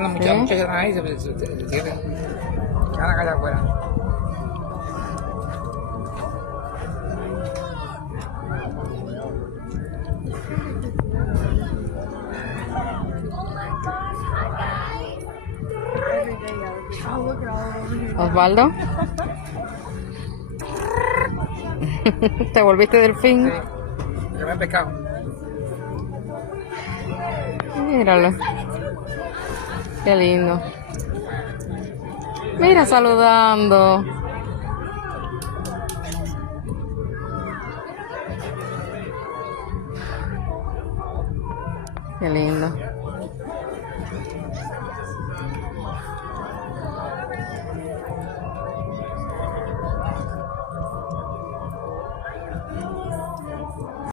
Muchas que están ahí se tienen. Quedan allá afuera. Osvaldo, ¿te volviste delfín? Sí, yo me he pescado. Míralo, qué lindo. Mira, saludando. Qué lindo.